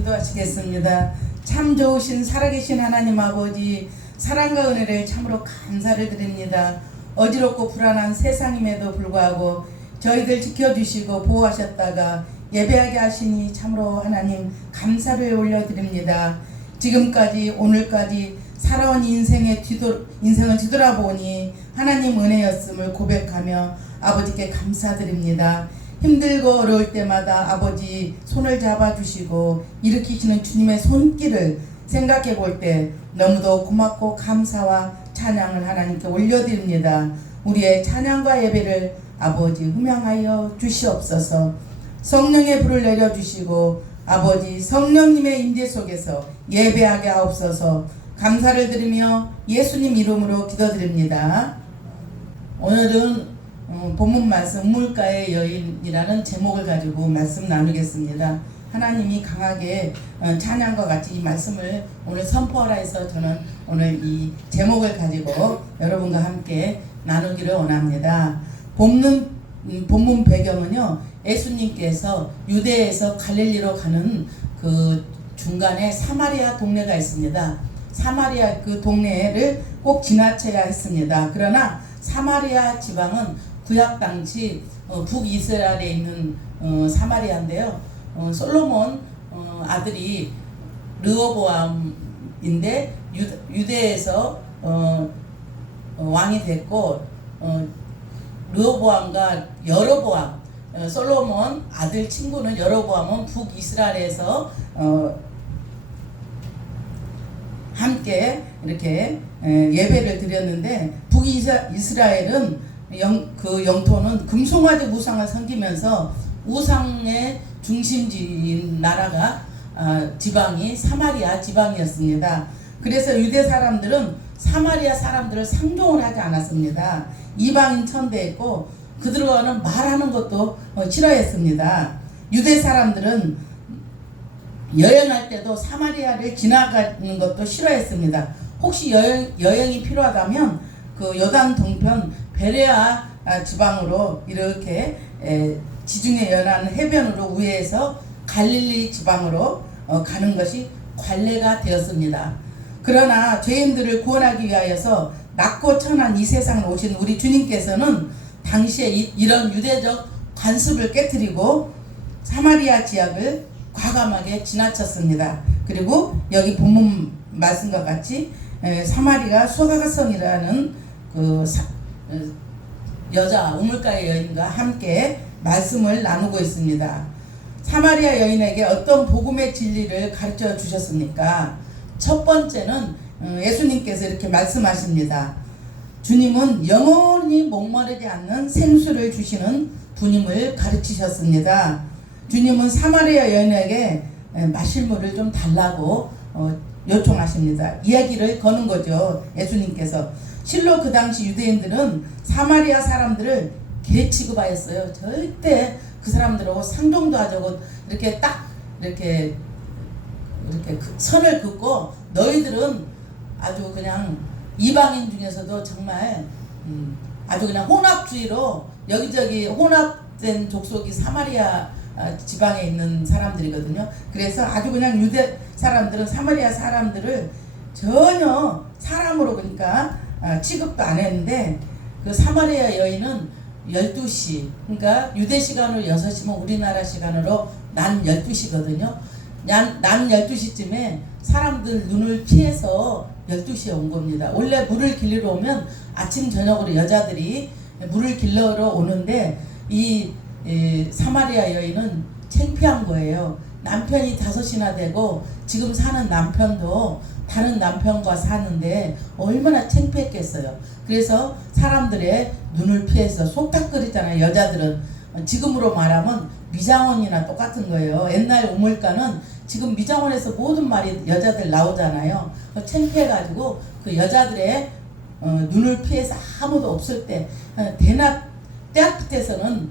기도하시겠습니다. 참 좋으신 살아계신 하나님 아버지, 사랑과 은혜를 참으로 감사를 드립니다. 어지럽고 불안한 세상임에도 불구하고 저희들 지켜주시고 보호하셨다가 예배하게 하시니 참으로 하나님 감사를 올려드립니다. 지금까지 오늘까지 살아온 인생을 뒤돌아보니 하나님 은혜였음을 고백하며 아버지께 감사드립니다. 힘들고 어려울 때마다 아버지 손을 잡아주시고 일으키시는 주님의 손길을 생각해 볼 때 너무도 고맙고 감사와 찬양을 하나님께 올려드립니다. 우리의 찬양과 예배를 아버지 흠양하여 주시옵소서. 성령의 불을 내려주시고 아버지 성령님의 임재 속에서 예배하게 하옵소서. 감사를 드리며 예수님 이름으로 기도드립니다. 오늘은 본문 말씀 우물가의 여인이라는 제목을 가지고 말씀 나누겠습니다. 하나님이 강하게 찬양과 같이 이 말씀을 오늘 선포하라 해서 저는 오늘 이 제목을 가지고 여러분과 함께 나누기를 원합니다. 본문 배경은요, 예수님께서 유대에서 갈릴리로 가는 그 중간에 사마리아 동네가 있습니다. 사마리아 그 동네를 꼭 지나쳐야 했습니다. 그러나 사마리아 지방은 구약 당시 북이스라엘에 있는 사마리아인데요. 솔로몬 아들이 르호보암인데 유대에서 왕이 됐고 르호보암과 여로보암, 솔로몬 아들 친구는 여로보암은 북이스라엘에서 함께 이렇게 예배를 드렸는데 북이스라엘은 그 영토는 금송아지 우상을 섬기면서 우상의 중심지인 나라가 지방이 사마리아 지방이었습니다. 그래서 유대 사람들은 사마리아 사람들을 상종을 하지 않았습니다. 이방인 천대했고 그들과는 말하는 것도 싫어했습니다. 유대 사람들은 여행할 때도 사마리아를 지나가는 것도 싫어했습니다. 혹시 여행이 필요하다면 그 요단 동편 베레아 지방으로 이렇게 지중해 연안 해변으로 우회해서 갈릴리 지방으로 가는 것이 관례가 되었습니다. 그러나 죄인들을 구원하기 위하여서 낮고 천한 이 세상을 오신 우리 주님께서는 당시에 이런 유대적 관습을 깨뜨리고 사마리아 지역을 과감하게 지나쳤습니다. 그리고 여기 본문 말씀과 같이 사마리아 소가가성이라는 그 여자 우물가의 여인과 함께 말씀을 나누고 있습니다. 사마리아 여인에게 어떤 복음의 진리를 가르쳐 주셨습니까? 첫 번째는 예수님께서 이렇게 말씀하십니다. 주님은 영원히 목마르지 않는 생수를 주시는 분임을 가르치셨습니다. 주님은 사마리아 여인에게 마실 물을 좀 달라고 요청하십니다. 이야기를 거는 거죠. 예수님께서. 실로 그 당시 유대인들은 사마리아 사람들을 개 취급하였어요. 절대 그 사람들하고 상종도 하자고 이렇게 딱 이렇게 선을 긋고 너희들은 아주 그냥 이방인 중에서도 정말 아주 그냥 혼합주의로 여기저기 혼합된 족속이 사마리아 지방에 있는 사람들이거든요. 그래서 아주 그냥 유대 사람들은 사마리아 사람들을 전혀 사람으로 그러니까 취급도 안 했는데 그 사마리아 여인은 12시 그러니까 유대 시간으로 6시면 우리나라 시간으로 난 12시거든요. 난 12시쯤에 사람들 눈을 피해서 12시에 온 겁니다. 원래 물을 길러 오면 아침 저녁으로 여자들이 물을 길러 오는데 이 사마리아 여인은 창피한 거예요. 남편이 5이나 되고 지금 사는 남편도 다른 남편과 사는데 얼마나 창피했겠어요. 그래서 사람들의 눈을 피해서 속닥거리잖아요. 여자들은 지금으로 말하면 미장원이나 똑같은 거예요. 옛날 우물가는 지금 미장원에서 모든 말이 여자들 나오잖아요. 창피해가지고 그 여자들의 눈을 피해서 아무도 없을 때 대낮 때에서는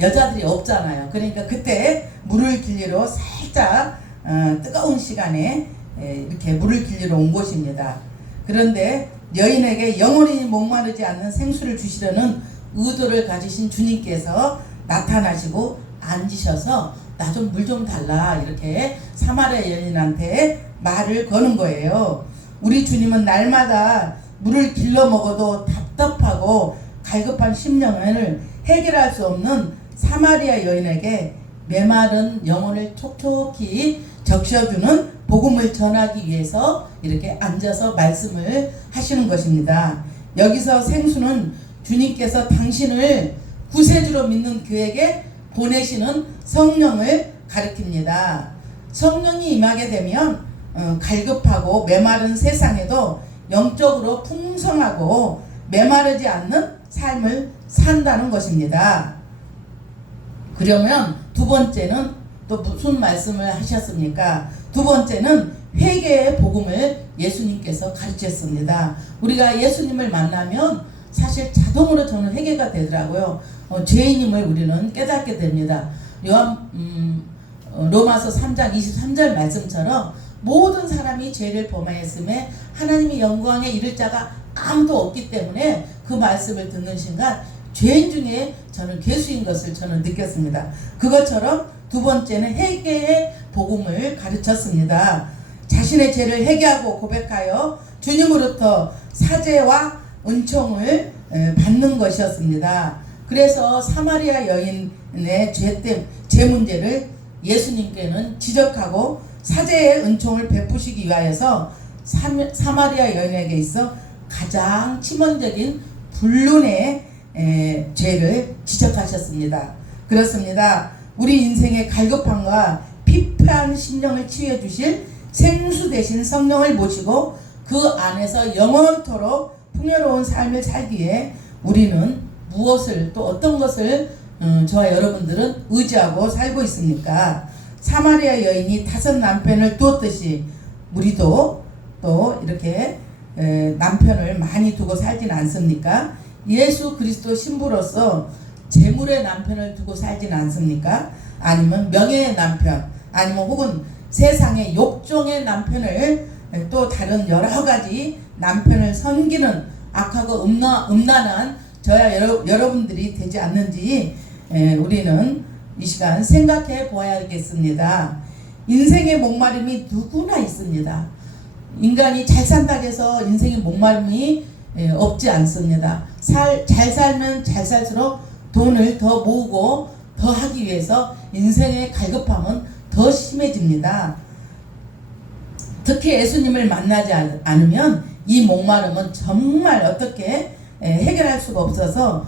여자들이 없잖아요. 그러니까 그때 물을 길리러 살짝 뜨거운 시간에 이렇게 물을 길리러 온 곳입니다. 그런데 여인에게 영원히 목마르지 않는 생수를 주시려는 의도를 가지신 주님께서 나타나시고 앉으셔서 나 좀 물 좀 달라 이렇게 사마리아 여인한테 말을 거는 거예요. 우리 주님은 날마다 물을 길러 먹어도 답답하고 갈급한 심령을 해결할 수 없는 사마리아 여인에게 메마른 영혼을 촉촉히 적셔주는 복음을 전하기 위해서 이렇게 앉아서 말씀을 하시는 것입니다. 여기서 생수는 주님께서 당신을 구세주로 믿는 그에게 보내시는 성령을 가리킵니다. 성령이 임하게 되면 갈급하고 메마른 세상에도 영적으로 풍성하고 메마르지 않는 삶을 산다는 것입니다. 그러면 두 번째는 또 무슨 말씀을 하셨습니까? 두 번째는 회개의 복음을 예수님께서 가르쳤습니다. 우리가 예수님을 만나면 사실 자동으로 저는 회개가 되더라고요. 죄인임을 우리는 깨닫게 됩니다. 로마서 3장 23절 말씀처럼 모든 사람이 죄를 범하였음에 하나님의 영광에 이를 자가 아무도 없기 때문에 그 말씀을 듣는 순간 죄인 중에 저는 괴수인 것을 저는 느꼈습니다. 그것처럼 두 번째는 회개의 복음을 가르쳤습니다. 자신의 죄를 회개하고 고백하여 주님으로부터 사죄와 은총을 받는 것이었습니다. 그래서 사마리아 여인의 죄 문제를 예수님께는 지적하고 사죄의 은총을 베푸시기 위하여서 사마리아 여인에게 있어 가장 치명적인 불륜의 죄를 지적하셨습니다. 그렇습니다. 우리 인생의 갈급함과 피폐한 심령을 치유해 주실 생수 되신 성령을 모시고 그 안에서 영원토록 풍요로운 삶을 살기에 우리는 무엇을 또 어떤 것을 저와 여러분들은 의지하고 살고 있습니까? 사마리아 여인이 5 남편을 두었듯이 우리도 또 이렇게 남편을 많이 두고 살진 않습니까? 예수 그리스도 신부로서 재물의 남편을 두고 살진 않습니까? 아니면 명예의 남편, 아니면 혹은 세상의 욕종의 남편을 또 다른 여러 가지 남편을 섬기는 악하고 음란한 저야 여러분들이 되지 않는지 우리는 이 시간 생각해 보아야겠습니다. 인생의 목마름이 누구나 있습니다. 인간이 잘 산다고 해서 인생의 목마름이 없지 않습니다. 잘 살면 잘 살수록 돈을 더 모으고 더 하기 위해서 인생의 갈급함은 더 심해집니다. 특히 예수님을 만나지 않으면 이 목마름은 정말 어떻게 해결할 수가 없어서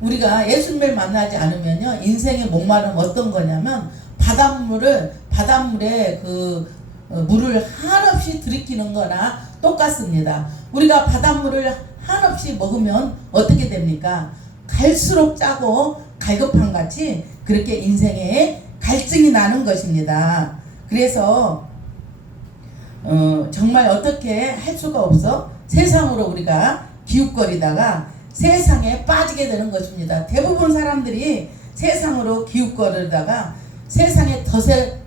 우리가 예수님을 만나지 않으면요, 인생의 목마름 어떤 거냐면 바닷물에 그 물을 한없이 들이키는 거나 똑같습니다. 우리가 바닷물을 한없이 먹으면 어떻게 됩니까? 갈수록 짜고 갈급함 같이 그렇게 인생에 갈증이 나는 것입니다. 그래서 정말 어떻게 할 수가 없어 세상으로 우리가 기웃거리다가 세상에 빠지게 되는 것입니다. 대부분 사람들이 세상으로 기웃거리다가 세상에 덫에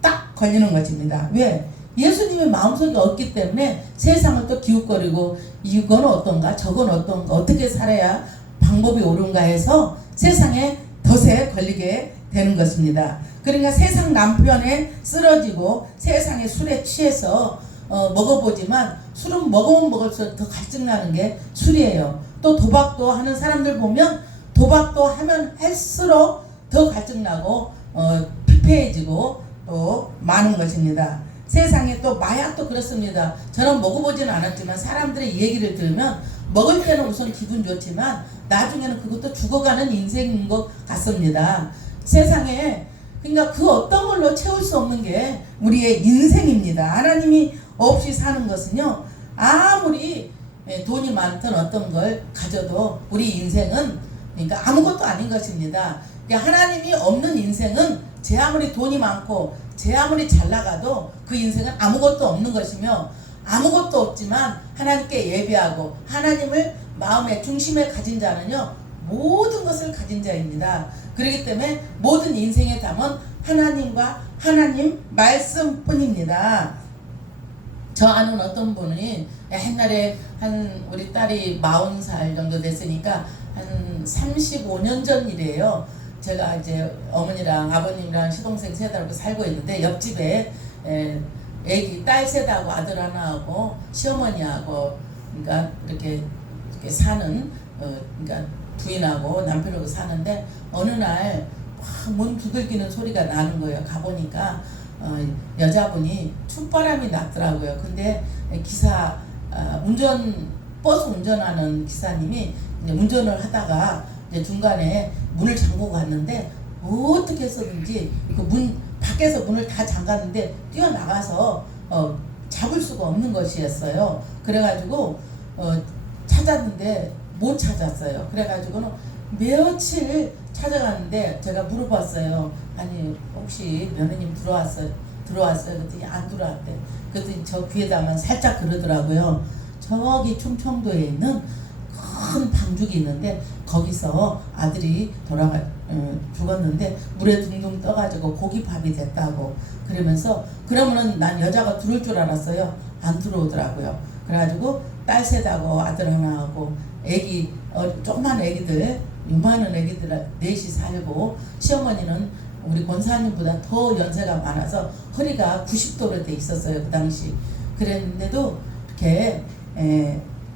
딱 걸리는 것입니다. 왜? 예수님의 마음속에 없기 때문에 세상을 또 기웃거리고 이건 어떤가 저건 어떤가 어떻게 살아야 방법이 옳은가 해서 세상에 덫에 걸리게 되는 것입니다. 그러니까 세상 남편에 쓰러지고 세상의 술에 취해서 먹어보지만 술은 먹으면 먹을수록 더 갈증나는 게 술이에요. 또 도박도 하는 사람들 보면 도박도 하면 할수록 더 갈증나고 피폐해지고 또 많은 것입니다. 세상에 또 마약도 그렇습니다. 저는 먹어보지는 않았지만 사람들의 얘기를 들으면 먹을 때는 우선 기분 좋지만 나중에는 그것도 죽어가는 인생인 것 같습니다. 세상에 그러니까 그 어떤 걸로 채울 수 없는 게 우리의 인생입니다. 하나님이 없이 사는 것은요, 아무리 돈이 많던 어떤 걸 가져도 우리 인생은 그러니까 아무것도 아닌 것입니다. 그러니까 하나님이 없는 인생은 제 아무리 돈이 많고 제 아무리 잘 나가도 그 인생은 아무것도 없는 것이며, 아무것도 없지만 하나님께 예배하고 하나님을 마음의 중심에 가진 자는요 모든 것을 가진 자입니다. 그렇기 때문에 모든 인생의 답은 하나님과 하나님 말씀뿐입니다. 저 아는 어떤 분이 옛날에 우리 딸이 40살 정도 됐으니까 한 35년 전 일이에요. 제가 이제 어머니랑 아버님이랑 시동생 세다고 살고 있는데 옆집에 애기 딸 셋하고 아들 하나하고 시어머니하고 그러니까 이렇게 사는 그러니까 부인하고 남편하고 사는데 어느 날 문 두들기는 소리가 나는 거예요. 가보니까 여자분이 축바람이 났더라고요. 근데 기사 버스 운전하는 기사님이 이제 운전을 하다가 이제 중간에 문을 잠그고 갔는데 어떻게 해서든지 그 밖에서 문을 다 잠갔는데 뛰어나가서 잡을 수가 없는 것이었어요. 그래가지고 찾았는데 못 찾았어요. 그래가지고는 며칠 찾아갔는데 제가 물어봤어요. 아니 혹시 며느님 들어왔어요? 그랬더니 안 들어왔대. 그랬더니 저 귀에다만 살짝 그러더라고요. 저기 충청도에 있는 큰 방죽이 있는데 거기서 아들이 죽었는데 물에 둥둥 떠가지고 고기밥이 됐다고 그러면서 그러면은 난 여자가 들어올 줄 알았어요. 안 들어오더라고요. 그래가지고 딸 셋하고 아들 하나하고 애기 조그만 애기들 요만한 애기들 넷이 살고 시어머니는 우리 권사님보다 더 연세가 많아서 허리가 90도로 돼 있었어요. 그 당시. 그랬는데도 이렇게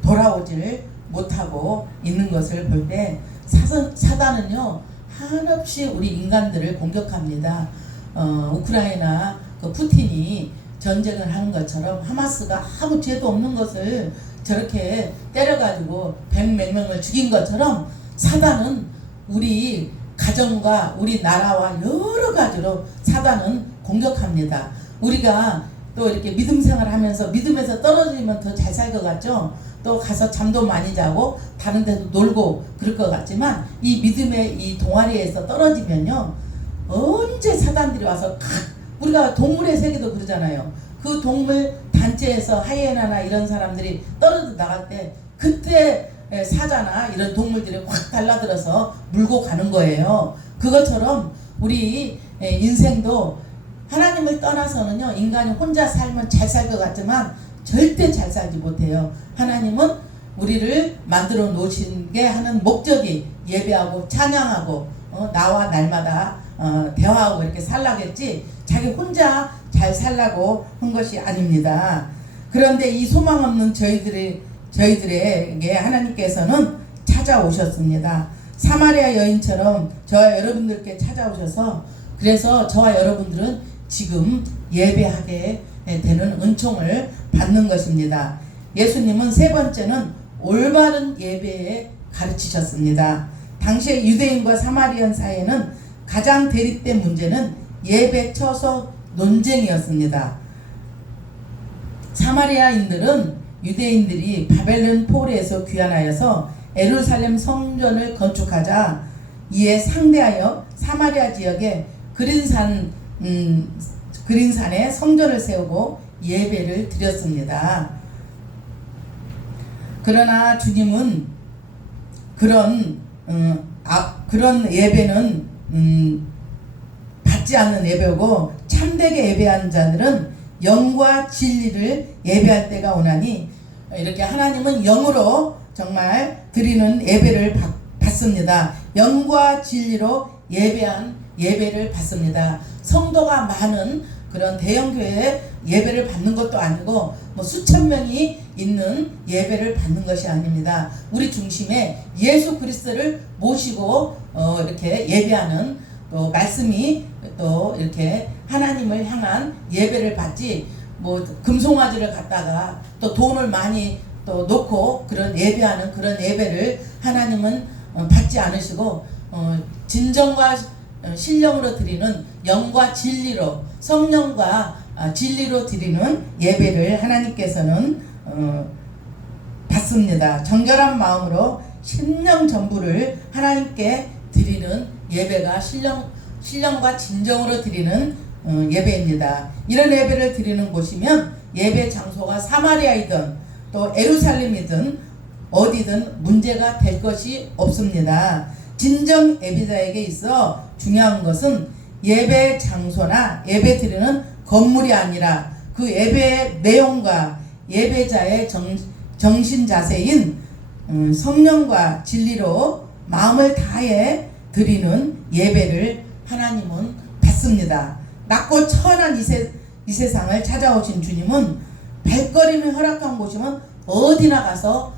돌아오지를 못하고 있는 것을 볼 때 사단은요 한없이 우리 인간들을 공격합니다. 우크라이나 그 푸틴이 전쟁을 하는 것처럼 하마스가 아무 죄도 없는 것을 저렇게 때려가지고 100몇 명을 죽인 것처럼 사단은 우리 가정과 우리 나라와 여러 가지로 사단은 공격합니다. 우리가 또 이렇게 믿음 생활하면서 믿음에서 떨어지면 더 잘 살 것 같죠? 또 가서 잠도 많이 자고 다른 데도 놀고 그럴 것 같지만 이 믿음의 이 동아리에서 떨어지면요 언제 사단들이 와서 우리가 동물의 세계도 그러잖아요. 그 동물 단체에서 하이에나나 이런 사람들이 떨어져 나갈 때 그때 사자나 이런 동물들이 확 달라들어서 물고 가는 거예요. 그것처럼 우리 인생도 하나님을 떠나서는요 인간이 혼자 살면 잘 살 것 같지만 절대 잘 살지 못해요. 하나님은 우리를 만들어 놓으신 게 하는 목적이 예배하고 찬양하고 나와 날마다 대화하고 이렇게 살라겠지 자기 혼자 잘 살라고 한 것이 아닙니다. 그런데 이 소망 없는 저희들에게 하나님께서는 찾아오셨습니다. 사마리아 여인처럼 저와 여러분들께 찾아오셔서 그래서 저와 여러분들은 지금 예배하게 되는 은총을 받는 것입니다. 예수님은 세 번째는 올바른 예배에 가르치셨습니다. 당시의 유대인과 사마리안 사이에는 가장 대립된 문제는 예배 처소 논쟁이었습니다. 사마리아인들은 유대인들이 바벨론 포로에서 귀환하여서 예루살렘 성전을 건축하자 이에 상대하여 사마리아 지역에 그린산에 성전을 세우고 예배를 드렸습니다. 그러나 주님은 그런 예배는 받지 않는 예배고 참되게 예배하는 자들은 영과 진리를 예배할 때가 오나니 이렇게 하나님은 영으로 정말 드리는 예배를 받습니다. 영과 진리로 예배한 예배를 받습니다. 성도가 많은 그런 대형교회에 예배를 받는 것도 아니고 뭐 수천 명이 있는 예배를 받는 것이 아닙니다. 우리 중심에 예수 그리스도를 모시고 이렇게 예배하는 또 말씀이 또 이렇게 하나님을 향한 예배를 받지 뭐 금송아지를 갖다가 또 돈을 많이 또 놓고 그런 예배하는 그런 예배를 하나님은 받지 않으시고 진정과 신령으로 드리는 영과 진리로 성령과 진리로 드리는 예배를 하나님께서는 받습니다. 정결한 마음으로 신령 전부를 하나님께 드리는 예배가 신령과 진정으로 드리는 예배입니다. 이런 예배를 드리는 곳이면 예배 장소가 사마리아이든 또 예루살렘이든 어디든 문제가 될 것이 없습니다. 진정 예배자에게 있어 중요한 것은 예배 장소나 예배 드리는 건물이 아니라 그 예배의 내용과 예배자의 정신 자세인 성령과 진리로 마음을 다해 드리는 예배를 하나님은 받습니다. 낮고 천한 이 세상을 찾아오신 주님은 발걸음이 허락한 곳이면 어디나 가서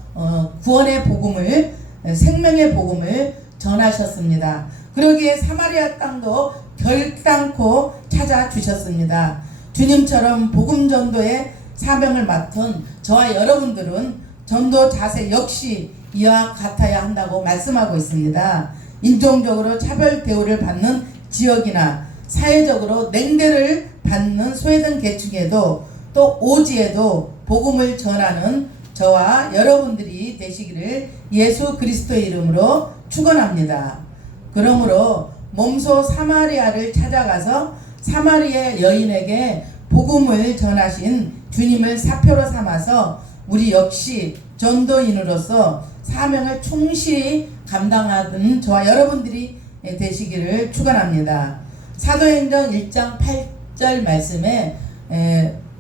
구원의 복음을, 생명의 복음을 전하셨습니다. 그러기에 사마리아 땅도 결단코 찾아주셨습니다. 주님처럼 복음 전도의 사명을 맡은 저와 여러분들은 전도 자세 역시 이와 같아야 한다고 말씀하고 있습니다. 인종적으로 차별 대우를 받는 지역이나 사회적으로 냉대를 받는 소외된 계층에도 또 오지에도 복음을 전하는 저와 여러분들이 되시기를 예수 그리스도의 이름으로 축원합니다. 그러므로 몸소 사마리아를 찾아가서 사마리아 여인에게 복음을 전하신 주님을 사표로 삼아서 우리 역시 전도인으로서 사명을 충실히 감당하는 저와 여러분들이 되시기를 축원합니다. 사도행전 1장 8절 말씀에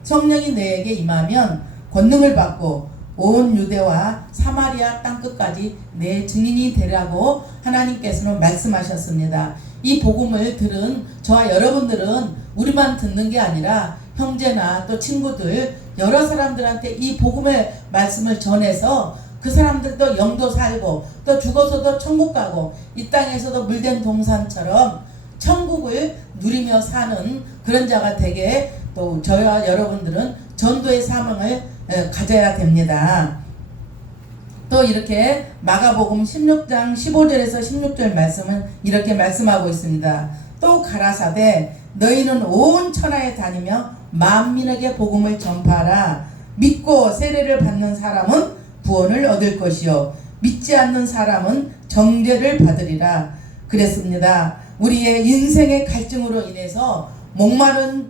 성령이 너에게 임하면 권능을 받고 온 유대와 사마리아 땅끝까지 내 증인이 되라고 하나님께서는 말씀하셨습니다. 이 복음을 들은 저와 여러분들은 우리만 듣는 게 아니라 형제나 또 친구들 여러 사람들한테 이 복음의 말씀을 전해서 그 사람들도 영도 살고 또 죽어서도 천국 가고 이 땅에서도 물된 동산처럼 천국을 누리며 사는 그런 자가 되게 또 저와 여러분들은 전도의 사명을 가져야 됩니다. 또 이렇게 마가복음 16장 15절에서 16절 말씀은 이렇게 말씀하고 있습니다. 또 가라사대 너희는 온 천하에 다니며 만민에게 복음을 전파하라. 믿고 세례를 받는 사람은 구원을 얻을 것이요 믿지 않는 사람은 정죄를 받으리라 그랬습니다. 우리의 인생의 갈증으로 인해서 목마른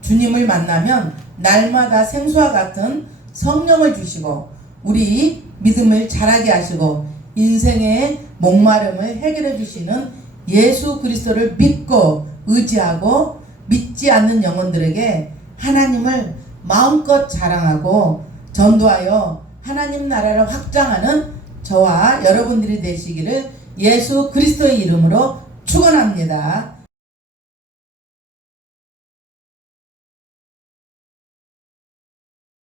주님을 만나면 날마다 생수와 같은 성령을 주시고 우리 믿음을 자라게 하시고 인생의 목마름을 해결해 주시는 예수 그리스도를 믿고 의지하고 믿지 않는 영혼들에게 하나님을 마음껏 자랑하고 전도하여 하나님 나라를 확장하는 저와 여러분들이 되시기를 예수 그리스도의 이름으로 축원합니다.